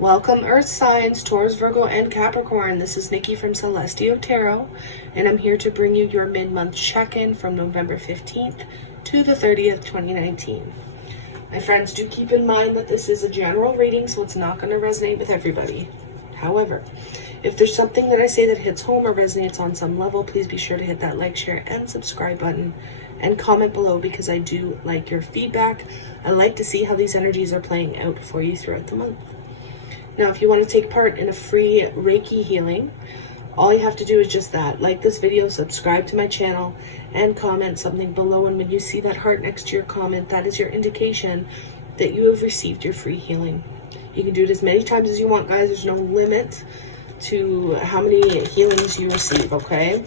Welcome Earth signs, Taurus, Virgo, and Capricorn. This is Nikki from Celestial Tarot, and I'm here to bring you your mid-month check-in from November 15th to the 30th, 2019. My friends, do keep in mind that this is a general reading, so it's not going to resonate with everybody. However, if there's something that I say that hits home or resonates on some level, please be sure to hit that like, share, and subscribe button, and comment below because I do like your feedback. I like to see how these energies are playing out for you throughout the month. Now, if you want to take part in a free Reiki healing, all you have to do is just that. Like this video, subscribe to my channel, and comment something below. And when you see that heart next to your comment, that is your indication that you have received your free healing. You can do it as many times as you want, guys. There's no limit to how many healings you receive, okay?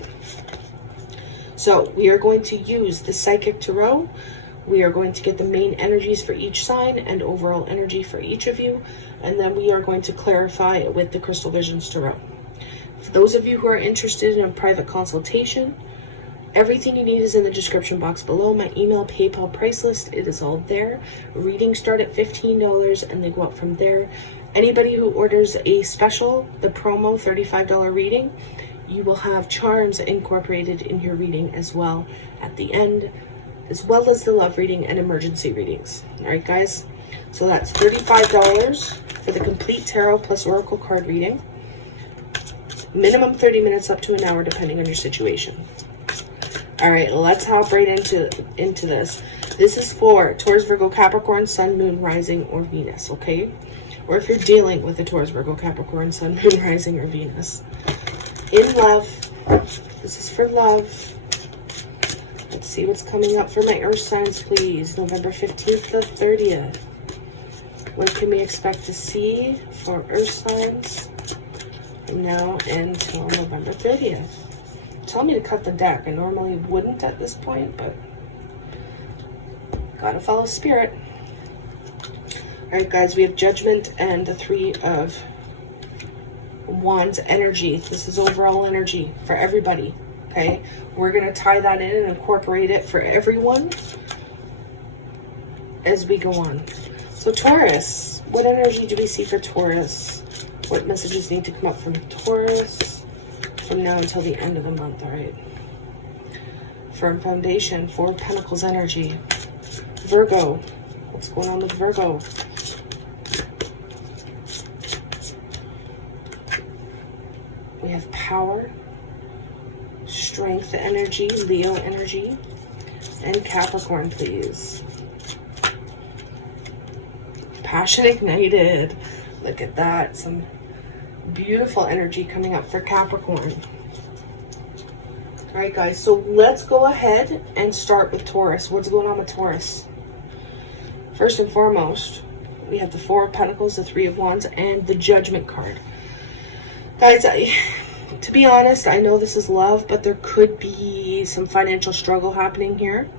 So we are going to use the Psychic Tarot. We are going to get the main energies for each sign and overall energy for each of you. And then we are going to clarify with the Crystal Visions Tarot. For those of you who are interested in a private consultation, everything you need is in the description box below. My email, PayPal, price list, it is all there. Readings start at $15 and they go up from there. Anybody who orders a special, the promo $35 reading, you will have charms incorporated in your reading as well at the end, as well as the love reading and emergency readings. All right, guys? So that's $35 for the complete tarot plus oracle card reading. Minimum 30 minutes up to an hour, depending on your situation. All right, let's hop right into this. This is for Taurus, Virgo, Capricorn, Sun, Moon, Rising, or Venus, okay? Or if you're dealing with a Taurus, Virgo, Capricorn, Sun, Moon, Rising, or Venus. In love, this is for love. Let's see what's coming up for my Earth signs, please. November 15th to 30th. What can we expect to see for Earth signs from now until November 30th? Tell me to cut the deck. I normally wouldn't at this point, but gotta follow spirit. Alright, guys, we have Judgment and the Three of Wands energy. This is overall energy for everybody. Okay, we're going to tie that in and incorporate it for everyone as we go on. So Taurus, what energy do we see for Taurus? What messages need to come up from Taurus from now until the end of the month? All right. Firm foundation, Four of Pentacles energy. Virgo, what's going on with Virgo? We have power, strength energy, Leo energy, and Capricorn, please. Passion ignited. Look at that. Some beautiful energy coming up for Capricorn. All right, guys. So let's go ahead and start with Taurus. What's going on with Taurus? First and foremost, we have the Four of Pentacles, the Three of Wands, and the Judgment card. Guys, to be honest, I know this is love, but there could be some financial struggle happening here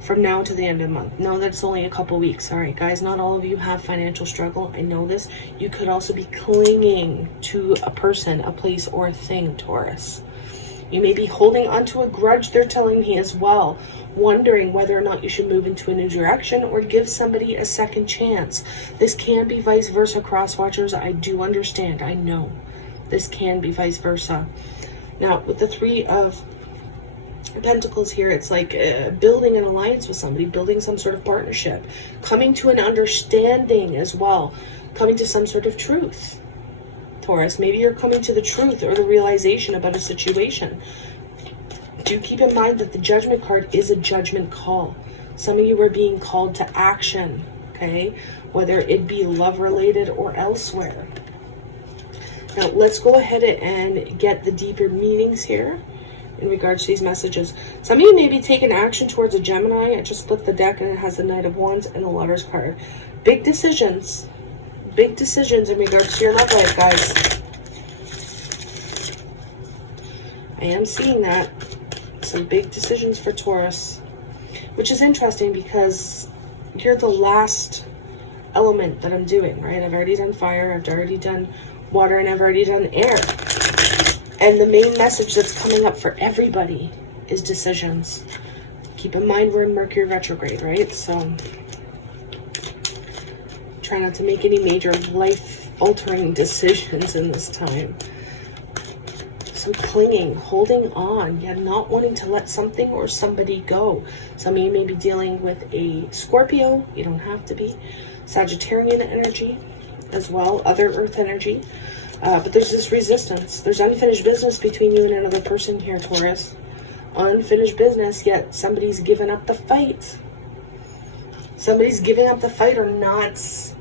from now to the end of the month. No, that's only a couple weeks. All right, guys, not all of you have financial struggle. I know this. You could also be clinging to a person, a place, or a thing, Taurus. You may be holding onto a grudge, they're telling me as well, wondering whether or not you should move into a new direction or give somebody a second chance. This can be vice versa, cross watchers. I do understand. I know. This can be vice versa. Now, with the Three of Pentacles here, it's like building an alliance with somebody, building some sort of partnership, coming to an understanding as well, coming to some sort of truth. Taurus, maybe you're coming to the truth or the realization about a situation. Do keep in mind that the Judgment card is a judgment call. Some of you are being called to action, okay? Whether it be love-related or elsewhere. Now, let's go ahead and get the deeper meanings here in regards to these messages. Some of you may be taking action towards a Gemini. I just flipped the deck and it has the Knight of Wands and the Lovers card. Big decisions. Big decisions in regards to your love life, guys. I am seeing that. Some big decisions for Taurus. Which is interesting because you're the last element that I'm doing, right? I've already done fire. I've already done water, and I've already done air. And the main message that's coming up for everybody is decisions. Keep in mind we're in Mercury retrograde, right? So Try not to make any major life-altering decisions in this time. Some clinging, holding on, yeah, not wanting to let something or somebody go. Some of you may be dealing with a Scorpio. You don't have to be. Sagittarian energy as well, other earth energy. But there's this resistance. There's unfinished business between you and another person here, Taurus. Unfinished business, yet somebody's given up the fight. Somebody's giving up the fight or not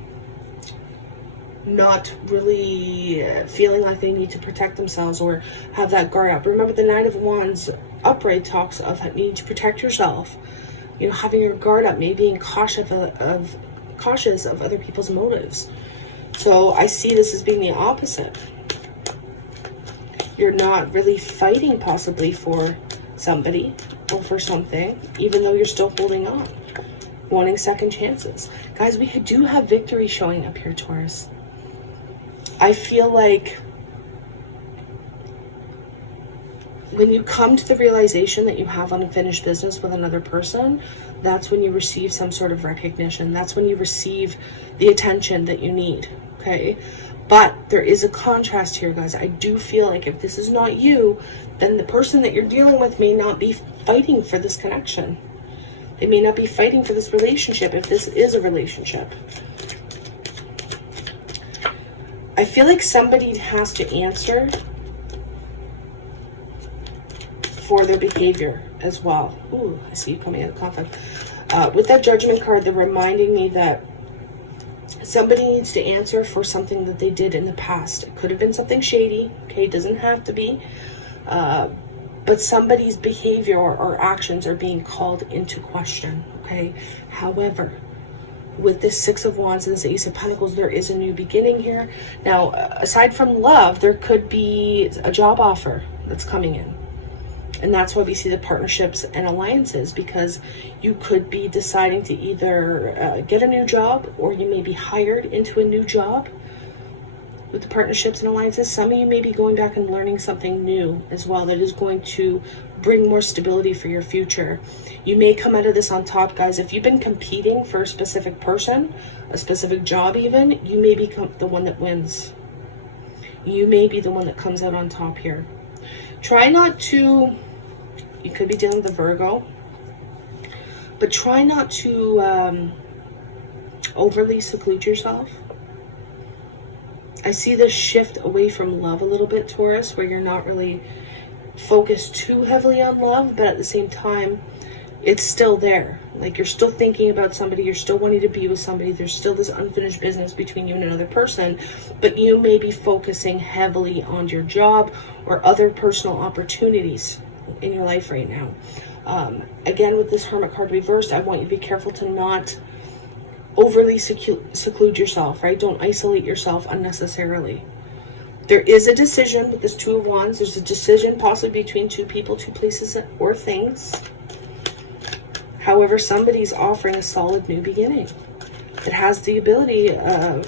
really feeling like they need to protect themselves or have that guard up. Remember, the Knight of Wands upright talks of needing to protect yourself. You know, having your guard up, maybe being cautious of other people's motives. So I see this as being the opposite. You're not really fighting possibly for somebody or for something, even though you're still holding on, wanting second chances. Guys, we do have victory showing up here, Taurus. I feel like when you come to the realization that you have unfinished business with another person, that's when you receive some sort of recognition. That's when you receive the attention that you need, okay? But there is a contrast here, guys. I do feel like if this is not you, then the person that you're dealing with may not be fighting for this connection. They may not be fighting for this relationship if this is a relationship. I feel like somebody has to answer for their behavior as well. Ooh, I see you coming out of conflict. With that Judgment card, they're reminding me that somebody needs to answer for something that they did in the past. It could have been something shady, okay? It doesn't have to be. But somebody's behavior or actions are being called into question, okay? However, with this Six of Wands and this Ace of Pentacles, there is a new beginning here. Now, aside from love, there could be a job offer that's coming in. And that's why we see the partnerships and alliances, because you could be deciding to either get a new job, or you may be hired into a new job. With the partnerships and alliances, some of you may be going back and learning something new as well that is going to bring more stability for your future. You may come out of this on top, guys. If you've been competing for a specific person, a specific job even, you may become the one that wins. You may be the one that comes out on top here. Try not to, you could be dealing with a Virgo, but try not to overly seclude yourself. I see this shift away from love a little bit, Taurus, where you're not really focused too heavily on love, but at the same time, it's still there. Like, you're still thinking about somebody, you're still wanting to be with somebody, there's still this unfinished business between you and another person, but you may be focusing heavily on your job or other personal opportunities in your life right now. Again, with this Hermit card reversed, I want you to be careful to not overly seclude yourself, right? Don't isolate yourself unnecessarily. There is a decision with this Two of Wands. There's a decision possibly between two people, two places, or things. However, somebody's offering a solid new beginning. It has the ability I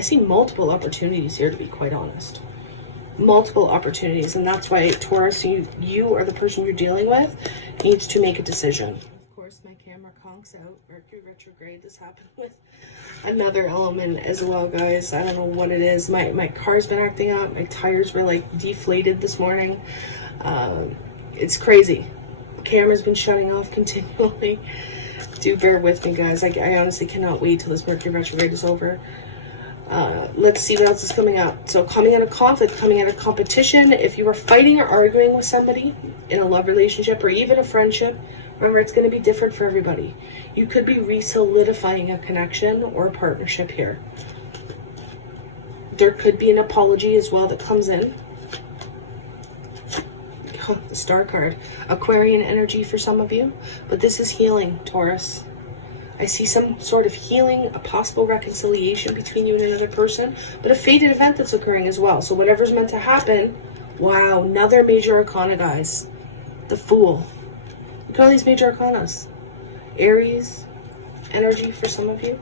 see multiple opportunities here, to be quite honest. Multiple opportunities, and that's why, Taurus, you or the person you're dealing with needs to make a decision. Of course, my camera conks out. Mercury retrograde. This happened with another element as well, guys. I don't know what it is. My car's been acting up. My tires were like deflated this morning. It's crazy. The camera's been shutting off continually. Do bear with me, guys. I honestly cannot wait till this Mercury retrograde is over. Let's see what else is coming up. So, coming out of conflict, coming out of competition. If you are fighting or arguing with somebody in a love relationship or even a friendship, remember, it's going to be different for everybody. You could be re-solidifying a connection or a partnership here. There could be an apology as well that comes in. Oh, the Star card. Aquarian energy for some of you. But this is healing, Taurus. I see some sort of healing, a possible reconciliation between you and another person, but a fated event that's occurring as well. So whatever's meant to happen, wow, another major arcana, guys. The Fool. Look at all these major arcanas. Aries energy for some of you.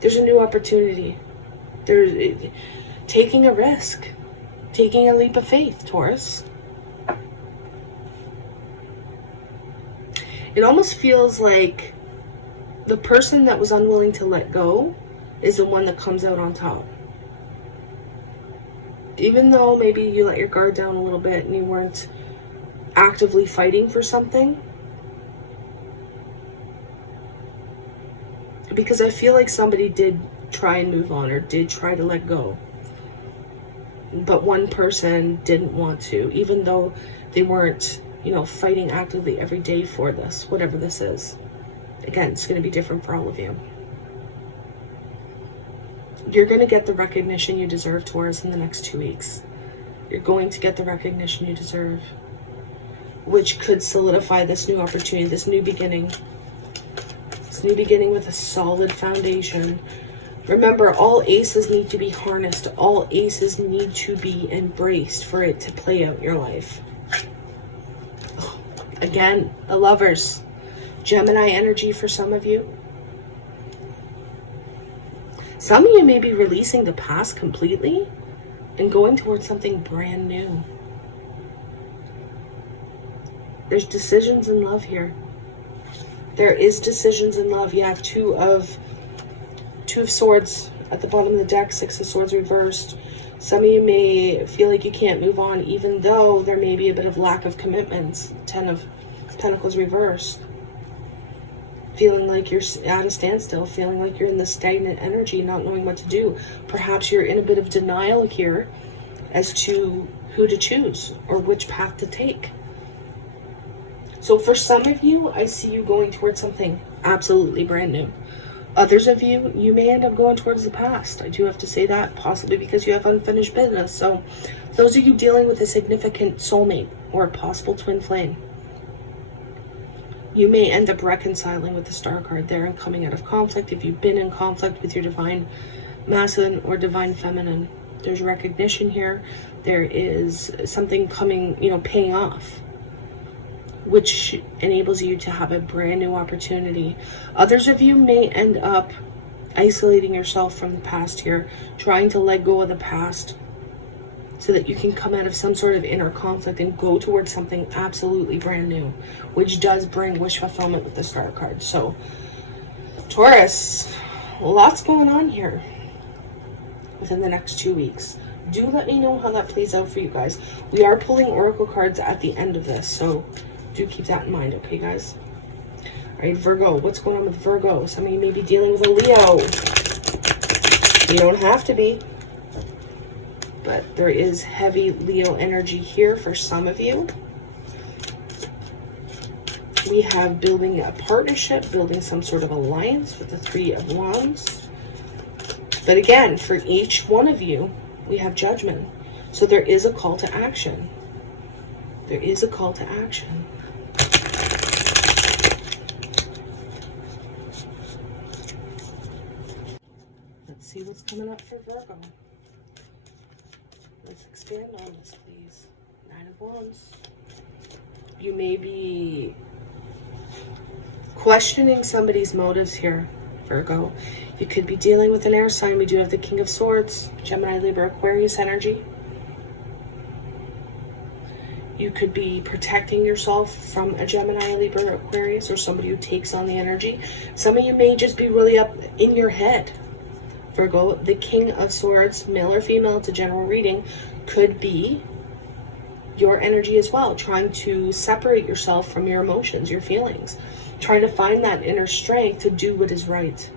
There's a new opportunity. There's taking a risk. Taking a leap of faith, Taurus. It almost feels like the person that was unwilling to let go is the one that comes out on top. Even though maybe you let your guard down a little bit and you weren't actively fighting for something. Because I feel like somebody did try and move on or did try to let go. But one person didn't want to, even though they weren't, fighting actively every day for this, whatever this is. Again, it's going to be different for all of you. You're going to get the recognition you deserve, Taurus, in the next 2 weeks. You're going to get the recognition you deserve, which could solidify this new opportunity, this new beginning. This new beginning with a solid foundation. Remember, all aces need to be harnessed. All aces need to be embraced for it to play out your life. Again, the Lovers. Gemini energy for some of you. Some of you may be releasing the past completely and going towards something brand new. There's decisions in love here. There is decisions in love. You have two of Swords at the bottom of the deck, Six of Swords reversed. Some of you may feel like you can't move on, even though there may be a bit of lack of commitments. Ten of Pentacles reversed. Feeling like you're at a standstill, feeling like you're in this stagnant energy, not knowing what to do. Perhaps you're in a bit of denial here as to who to choose or which path to take. So for some of you, I see you going towards something absolutely brand new. Others of you, you may end up going towards the past. I do have to say that, possibly because you have unfinished business. So those of you dealing with a significant soulmate or a possible twin flame, you may end up reconciling with the Star card there and coming out of conflict. If you've been in conflict with your divine masculine or divine feminine, there's recognition here. There is something coming, paying off, which enables you to have a brand new opportunity. Others of you may end up isolating yourself from the past here, trying to let go of the past so that you can come out of some sort of inner conflict and go towards something absolutely brand new, which does bring wish fulfillment with the Star card. So, Taurus, lots going on here within the next 2 weeks. Do let me know how that plays out for you guys. We are pulling oracle cards at the end of this, so do keep that in mind, okay, guys? All right, Virgo, what's going on with Virgo? Some of you may be dealing with a Leo. You don't have to be, but there is heavy Leo energy here for some of you. We have building a partnership, building some sort of alliance with the Three of Wands. But again, for each one of you, we have Judgment. So there is a call to action. There is a call to action. Let's see what's coming up for Virgo. Let's expand on this, please. Nine of Wands. You may be questioning somebody's motives here, Virgo. You could be dealing with an air sign. We do have the King of Swords, Gemini, Libra, Aquarius energy. You could be protecting yourself from a Gemini, Libra, Aquarius, or somebody who takes on the energy. Some of you may just be really up in your head. Virgo, the King of Swords, male or female, it's a general reading, could be your energy as well, trying to separate yourself from your emotions, your feelings, trying to find that inner strength to do what is right.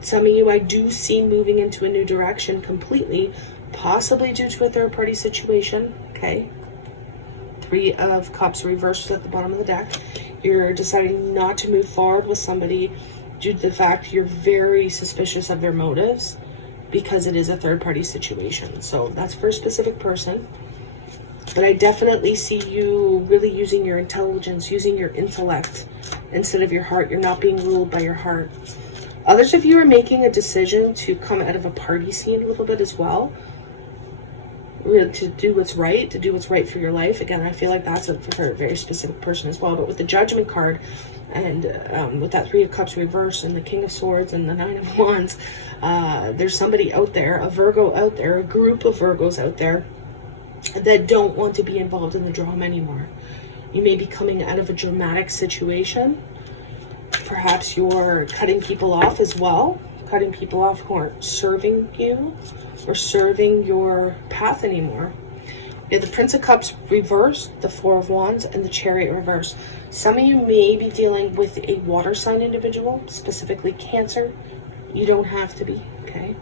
Some of you I do see moving into a new direction completely, possibly due to a third-party situation, okay? Three of Cups reversed at the bottom of the deck. You're deciding not to move forward with somebody due to the fact you're very suspicious of their motives because it is a third-party situation. So that's for a specific person. But I definitely see you really using your intelligence, using your intellect instead of your heart. You're not being ruled by your heart. Others of you are making a decision to come out of a party scene a little bit as well. To do what's right, to do what's right for your life. Again, I feel like that's for a very specific person as well. But with the Judgment card and with that Three of Cups reverse and the King of Swords and the Nine of Wands, there's somebody out there, a Virgo out there, a group of Virgos out there that don't want to be involved in the drama anymore. You may be coming out of a dramatic situation, Perhaps you're cutting people off as well. Cutting people off who aren't serving you or serving your path anymore. We have the Prince of Cups reversed, the Four of Wands, and the Chariot reversed. Some of you may be dealing with a water sign individual, specifically Cancer. You don't have to be, okay?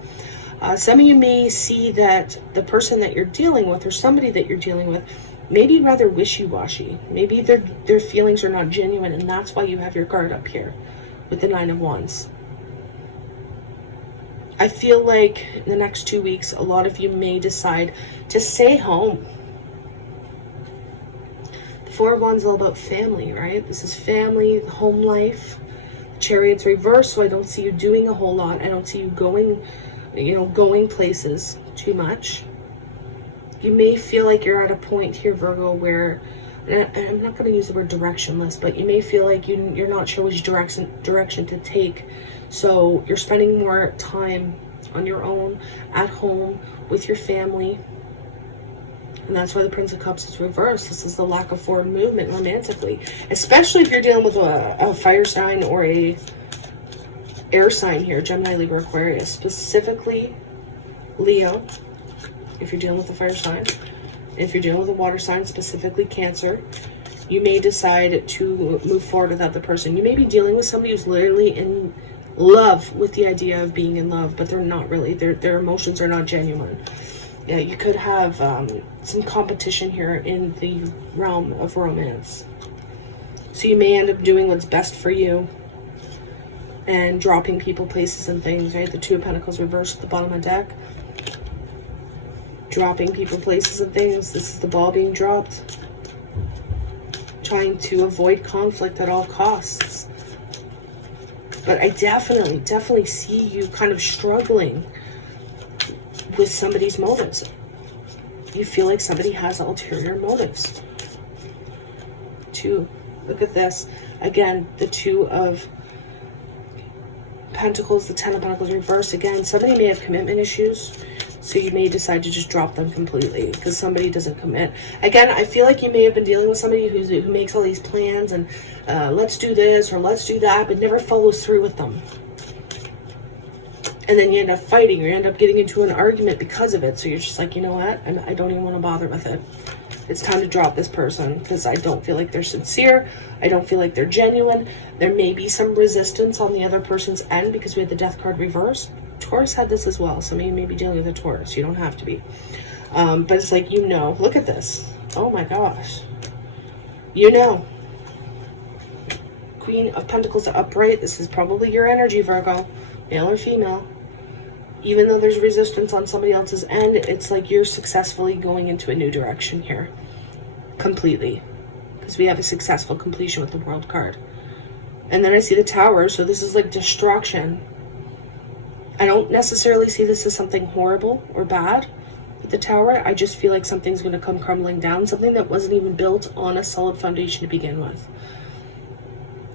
Some of you may see that the person that you're dealing with or somebody that you're dealing with may be rather wishy-washy. Maybe their feelings are not genuine, and that's why you have your guard up here with the Nine of Wands. I feel like in the next 2 weeks, a lot of you may decide to stay home. The Four of Wands is all about family, right? This is family, home life. The Chariot's reversed, so I don't see you doing a whole lot. I don't see you going places too much. You may feel like you're at a point here, Virgo, where, and I'm not going to use the word directionless, but you may feel like you're not sure which direction to take. So you're spending more time on your own, at home, with your family. And that's why the Prince of Cups is reversed. This is the lack of forward movement romantically. Especially if you're dealing with a fire sign or a air sign here, Gemini, Libra, Aquarius. Specifically Leo, if you're dealing with a fire sign. If you're dealing with a water sign, specifically Cancer, you may decide to move forward without the person. You may be dealing with somebody who's literally in love with the idea of being in love, but they're not really. Their emotions are not genuine. Yeah, you could have some competition here in the realm of romance. So you may end up doing what's best for you and dropping people, places, and things, right? The Two of Pentacles reversed at the bottom of the deck. Dropping people, places, and things. This is the ball being dropped. Trying to avoid conflict at all costs. But I definitely see you kind of struggling with somebody's motives. You feel like somebody has ulterior motives. Look at this. Again, the Two of Pentacles, the Ten of Pentacles reversed. Again, somebody may have commitment issues. So you may decide to just drop them completely because somebody doesn't commit. Again, I feel like you may have been dealing with somebody who makes all these plans and let's do this or let's do that, but never follows through with them. And then you end up fighting or you end up getting into an argument because of it. So you're just like, you know what? I don't even want to bother with it. It's time to drop this person because I don't feel like they're sincere. I don't feel like they're genuine. There may be some resistance on the other person's end because we had the Death card reversed. Taurus had this as well. Some of you may be dealing with a Taurus. You don't have to be. But it's like, look at this. Oh my gosh. Queen of Pentacles upright. This is probably your energy, Virgo. Male or female. Even though there's resistance on somebody else's end, it's like you're successfully going into a new direction here. Completely. Because we have a successful completion with the World card. And then I see the Tower. So this is like destruction. I don't necessarily see this as something horrible or bad with the Tower. I just feel like something's going to come crumbling down. Something that wasn't even built on a solid foundation to begin with.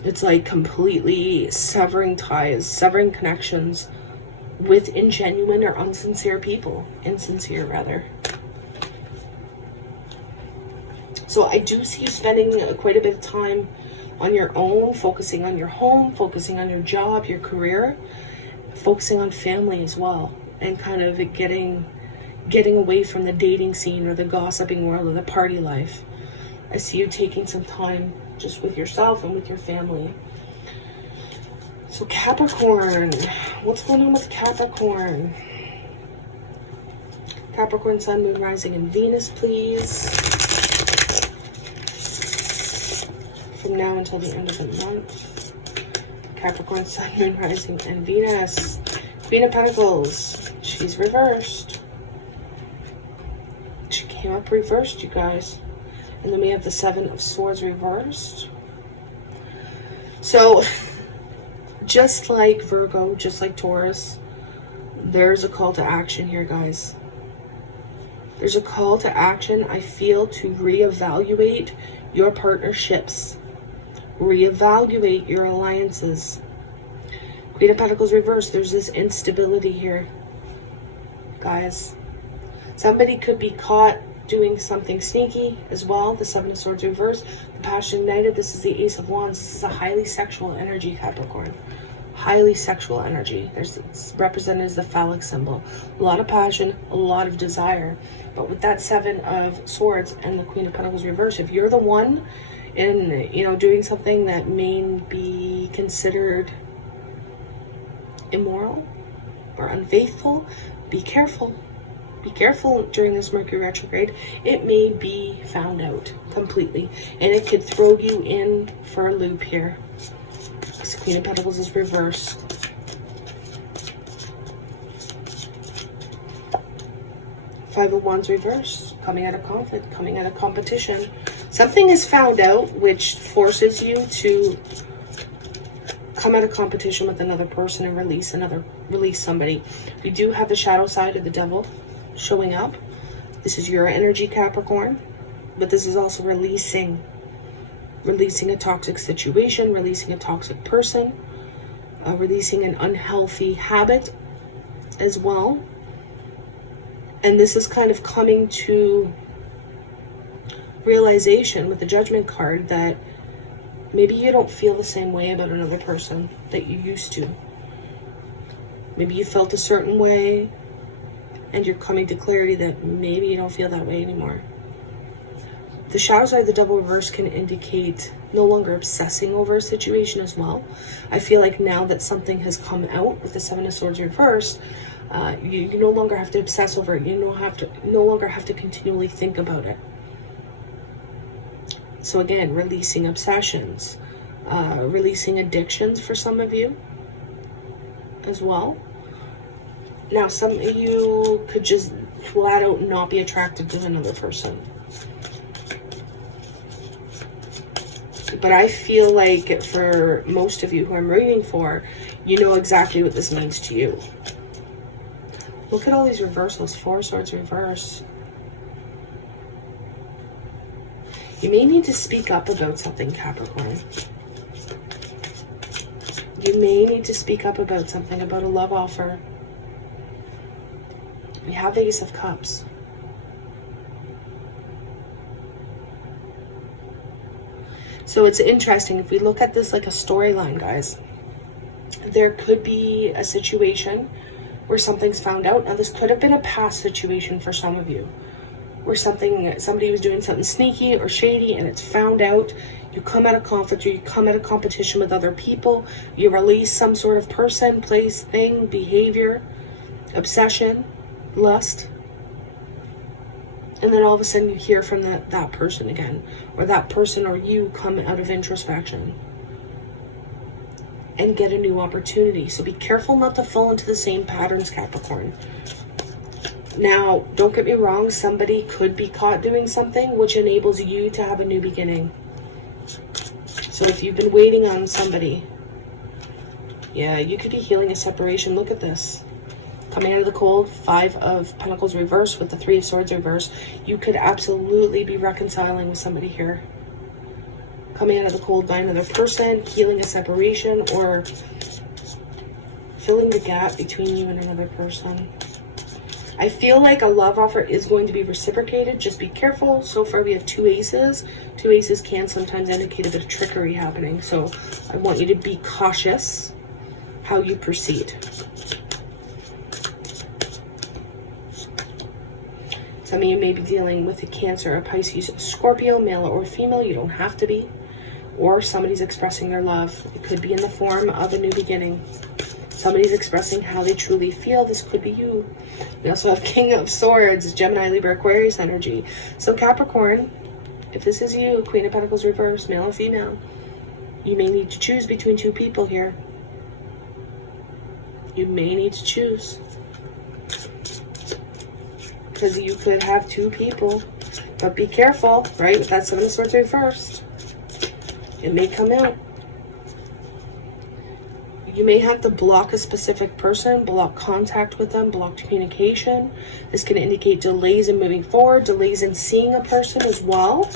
It's like completely severing ties, severing connections with ingenuine or insincere people. Insincere, rather. So I do see you spending quite a bit of time on your own, focusing on your home, focusing on your job, your career, focusing on family as well, and kind of getting away from the dating scene or the gossiping world or the party life. I see you taking some time just with yourself and with your family. So Capricorn, what's going on with Capricorn? Capricorn, Sun, Moon, Rising, and Venus, please. From now until the end of the month. Capricorn, Sun, Moon, Rising, and Venus. Queen of Pentacles, she's reversed. She came up reversed, you guys. And then we have the Seven of Swords reversed. So, just like Virgo, just like Taurus, there's a call to action here, guys. There's a call to action, I feel, to reevaluate your partnerships. Reevaluate your alliances. Queen of Pentacles reversed. There's this instability here, guys. Somebody could be caught doing something sneaky as well. The Seven of Swords reverse, the passion ignited. This is the Ace of Wands. This is a highly sexual energy, Capricorn. Highly sexual energy. It's represented as the phallic symbol. A lot of passion, a lot of desire. But with that Seven of Swords and the Queen of Pentacles reverse, if you're the one in, you know, doing something that may be considered immoral or unfaithful, be careful. Be careful during this Mercury retrograde. It may be found out completely, and it could throw you in for a loop here. This Queen of Pentacles is reversed. Five of Wands reversed. Coming out of conflict, coming out of competition. Something is found out which forces you to come out of competition with another person and release somebody. We do have the shadow side of the devil showing up. This is your energy, Capricorn, but this is also releasing a toxic situation, releasing a toxic person, releasing an unhealthy habit as well. And this is kind of coming to realization with the Judgment card that maybe you don't feel the same way about another person that you used to. Maybe you felt a certain way, and you're coming to clarity that maybe you don't feel that way anymore. The shadow side of the devil reverse can indicate no longer obsessing over a situation as well. I feel like now that something has come out with the Seven of Swords reversed, you no longer have to obsess over it. You no longer have to continually think about it. So again, releasing obsessions, releasing addictions for some of you as well. Now, some of you could just flat out not be attracted to another person. But I feel like for most of you who I'm reading for, you know exactly what this means to you. Look at all these reversals. Four of Swords reverse. You may need to speak up about something, Capricorn. You may need to speak up about something, about a love offer. We have the Ace of Cups. So it's interesting. If we look at this like a storyline, guys, there could be a situation where something's found out. Now, this could have been a past situation for some of you, where somebody was doing something sneaky or shady and it's found out. You come out of conflict, or you come out of competition with other people. You release some sort of person, place, thing, behavior, obsession, lust, and then all of a sudden you hear from that person again, or that person or you come out of introspection and get a new opportunity. So be careful not to fall into the same patterns, Capricorn. Now, don't get me wrong, somebody could be caught doing something which enables you to have a new beginning. So if you've been waiting on somebody, yeah, you could be healing a separation. Look at this. Coming out of the cold, Five of Pentacles reverse with the Three of Swords reverse. You could absolutely be reconciling with somebody here. Coming out of the cold by another person, healing a separation, or filling the gap between you and another person. I feel like a love offer is going to be reciprocated. Just be careful. So far we have two aces. Two aces can sometimes indicate a bit of trickery happening. So I want you to be cautious how you proceed. Some of you may be dealing with a Cancer, a Pisces, a Scorpio, male or female. You don't have to be. Or somebody's expressing their love. It could be in the form of a new beginning. Somebody's expressing how they truly feel. This could be you. We also have King of Swords, Gemini, Libra, Aquarius energy. So Capricorn, if this is you, Queen of Pentacles reverse, male or female, you may need to choose between two people here. You may need to choose. Because you could have two people. But be careful, right? With that Seven of Swords reversed, it may come out. You may have to block a specific person, block contact with them, block communication. This can indicate delays in moving forward, delays in seeing a person as well.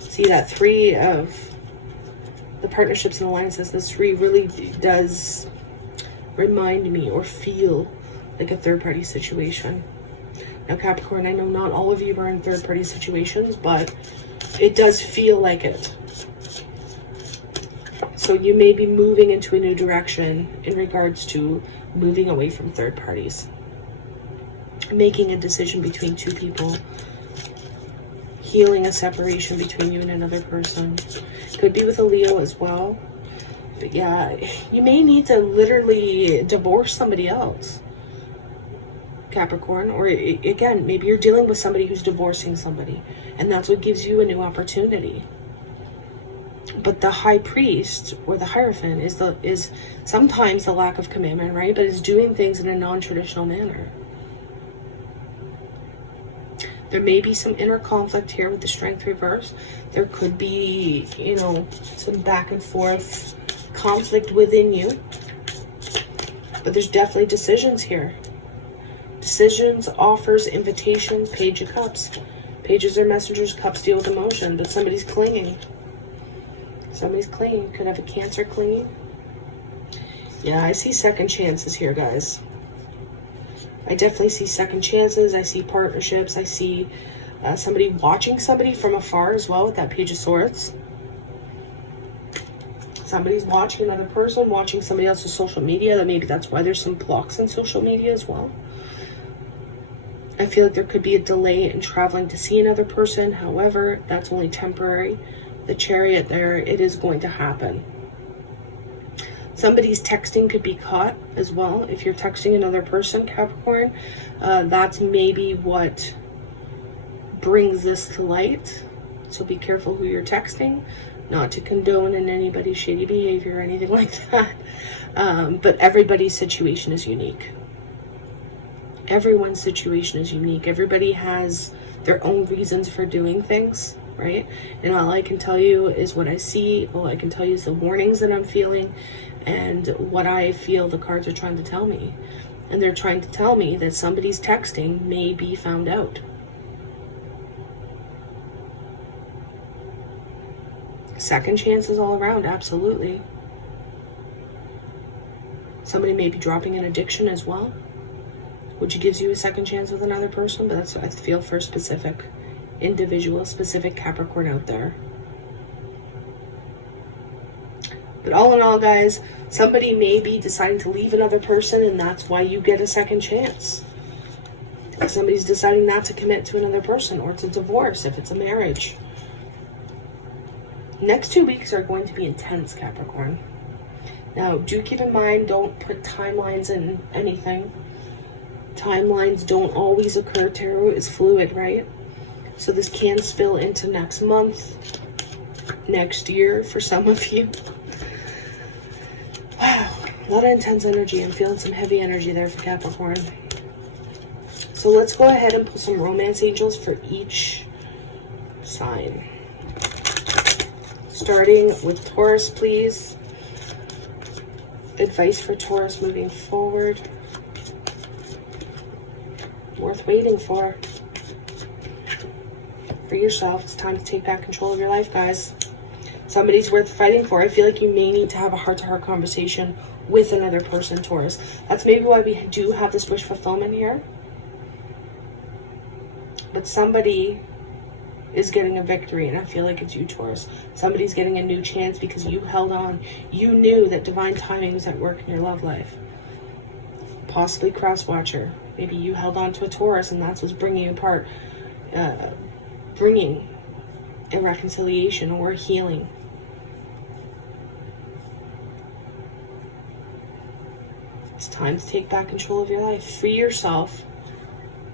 See that Three of the Partnerships and Alliances, this three really does remind me or feel like a third-party situation. Now, Capricorn, I know not all of you are in third-party situations, but it does feel like it. So you may be moving into a new direction in regards to moving away from third parties. Making a decision between two people. Healing a separation between you and another person. Could be with a Leo as well. But yeah, you may need to literally divorce somebody else, Capricorn. Or again, maybe you're dealing with somebody who's divorcing somebody, and that's what gives you a new opportunity. But the high priest or the Hierophant is sometimes the lack of commitment, right? But it's doing things in a non-traditional manner. There may be some inner conflict here with the Strength reverse. There could be, you know, some back and forth conflict within you. But there's definitely decisions here. Decisions, offers, invitations, Page of Cups. Pages are messengers, cups deal with emotion, but somebody's clinging. Somebody's clinging. Could have a Cancer clinging. Yeah, I see second chances here, guys. I definitely see second chances. I see partnerships. I see somebody watching somebody from afar as well with that Page of Swords. Somebody's watching another person, watching somebody else's social media. That maybe that's why there's some blocks on social media as well. I feel like there could be a delay in traveling to see another person. However, that's only temporary. The Chariot there, it is going to happen. Somebody's texting could be caught as well. If you're texting another person, Capricorn, that's maybe what brings this to light. So be careful who you're texting. Not to condone in anybody's shady behavior or anything like that. But everybody's situation is unique. Everyone's situation is unique. Everybody has their own reasons for doing things, right? And all I can tell you is what I see. All I can tell you is the warnings that I'm feeling and what I feel the cards are trying to tell me. And they're trying to tell me that somebody's texting may be found out. Second chances all around, absolutely. Somebody may be dropping an addiction as well, which gives you a second chance with another person, but that's, I feel, for a specific individual, specific Capricorn out there. But all in all, guys, somebody may be deciding to leave another person, and that's why you get a second chance. Somebody's deciding not to commit to another person, or to divorce if it's a marriage. Next 2 weeks are going to be intense, Capricorn. Now, do keep in mind, don't put timelines in anything. Timelines don't always occur. Tarot is fluid, right? So this can spill into next month, next year for some of you. Wow, a lot of intense energy. I'm feeling some heavy energy there for Capricorn. So let's go ahead and pull some romance angels for each sign. Starting with Taurus, please. Advice for Taurus moving forward. Worth waiting for. For yourself, it's time to take back control of your life, guys. Somebody's worth fighting for. I feel like you may need to have a heart-to-heart conversation with another person, Taurus. That's maybe why we do have this wish fulfillment here. But somebody is getting a victory, and I feel like it's you, Taurus. Somebody's getting a new chance because you held on. You knew that divine timing was at work in your love life. Possibly cross-watcher. Maybe you held on to a Taurus, and that's what's bringing you apart. Bringing a reconciliation or healing. It's time to take back control of your life. Free yourself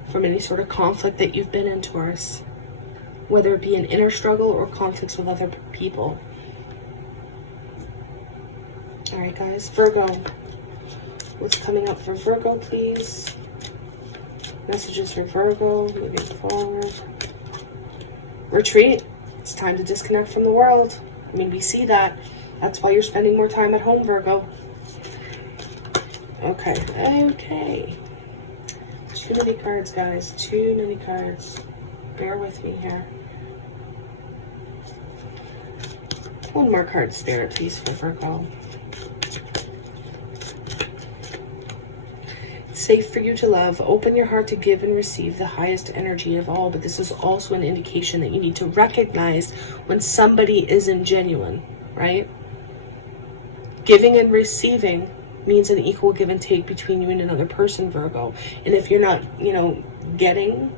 from any sort of conflict that you've been in, Taurus. Whether it be an inner struggle or conflicts with other people. Alright, guys. Virgo. What's coming up for Virgo, please? Messages for Virgo moving forward. Retreat. It's time to disconnect from the world. I mean, we see that. That's why you're spending more time at home, Virgo. Okay. Too many cards, guys. Too many cards. Bear with me here. One more card, Spirit, please, for Virgo. It's safe for you to love. Open your heart to give and receive the highest energy of all. But this is also an indication that you need to recognize when somebody isn't genuine, right? Giving and receiving means an equal give and take between you and another person, Virgo. And if you're not, getting,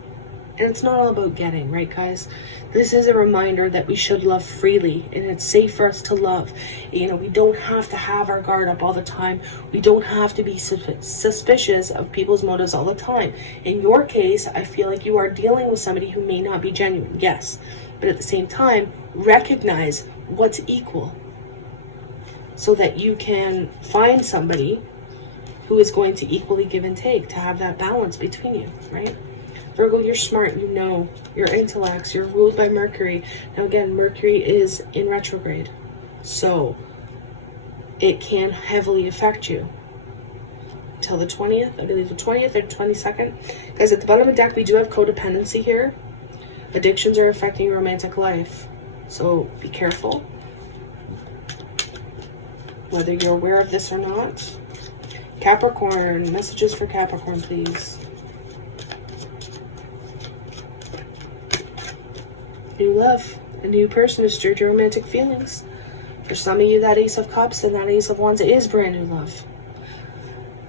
and it's not all about getting, right, guys? This is a reminder that we should love freely, and it's safe for us to love. We don't have to have our guard up all the time. We don't have to be suspicious of people's motives all the time. In your case, I feel like you are dealing with somebody who may not be genuine, yes. But at the same time, recognize what's equal so that you can find somebody who is going to equally give and take, to have that balance between you, right? Virgo, you're smart, your intellects, you're ruled by Mercury. Now again, Mercury is in retrograde, so it can heavily affect you until the 20th, I believe the 20th or 22nd. Guys, at the bottom of the deck, we do have codependency here. Addictions are affecting your romantic life, so be careful, whether you're aware of this or not. Capricorn, messages for Capricorn, please. New love, a new person has stirred your romantic feelings. For some of you, that Ace of Cups and that Ace of Wands is brand new love.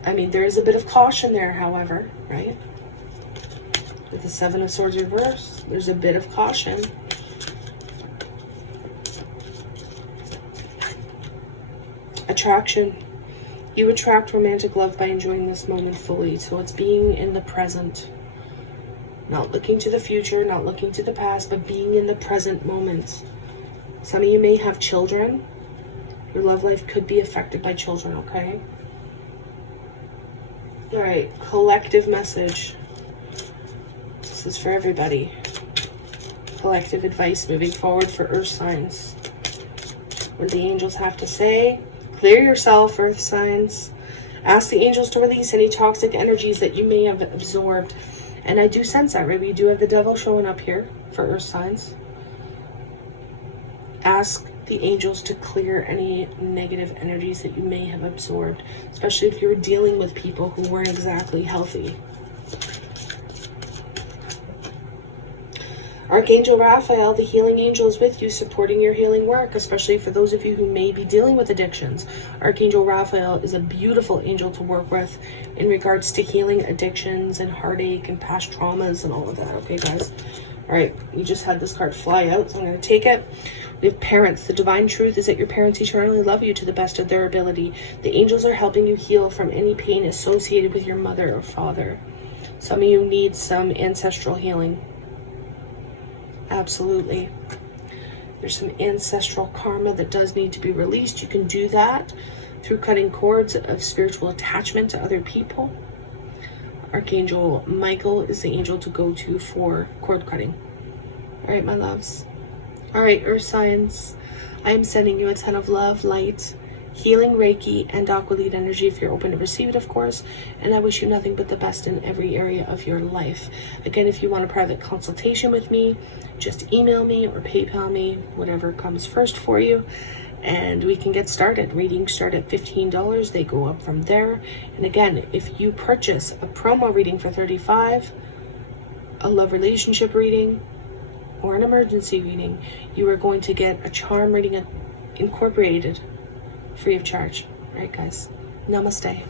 There is a bit of caution there, however, right? With the Seven of Swords reversed, there's a bit of caution. Attraction. You attract romantic love by enjoying this moment fully. So it's being in the present. Not looking to the future, not looking to the past, but being in the present moment. Some of you may have children. Your love life could be affected by children, okay? All right, collective message. This is for everybody. Collective advice moving forward for Earth signs. What the angels have to say. Clear yourself, Earth signs. Ask the angels to release any toxic energies that you may have absorbed. And I do sense that, right? We do have the devil showing up here for Earth signs. Ask the angels to clear any negative energies that you may have absorbed, especially if you're dealing with people who weren't exactly healthy. Archangel Raphael, the healing angel, is with you, supporting your healing work, especially for those of you who may be dealing with addictions. Archangel Raphael is a beautiful angel to work with in regards to healing addictions and heartache and past traumas and all of that. Okay, guys? All right, we just had this card fly out, so I'm going to take it. We have parents. The divine truth is that your parents eternally love you to the best of their ability. The angels are helping you heal from any pain associated with your mother or father. Some of you need some ancestral healing. Absolutely. There's some ancestral karma that does need to be released. You can do that through cutting cords of spiritual attachment to other people. Archangel Michael is the angel to go to for cord cutting. All right, my loves. All right, Earth signs. I am sending you a ton of love, light, healing Reiki, and Aqualite energy if you're open to receive it, of course. And I wish you nothing but the best in every area of your life. Again, if you want a private consultation with me, just email me or PayPal me, whatever comes first for you, and we can get started. Readings start at $15. They go up from there. And again, if you purchase a promo reading for $35, a love relationship reading, or an emergency reading, you are going to get a charm reading incorporated free of charge. All right, guys. Namaste.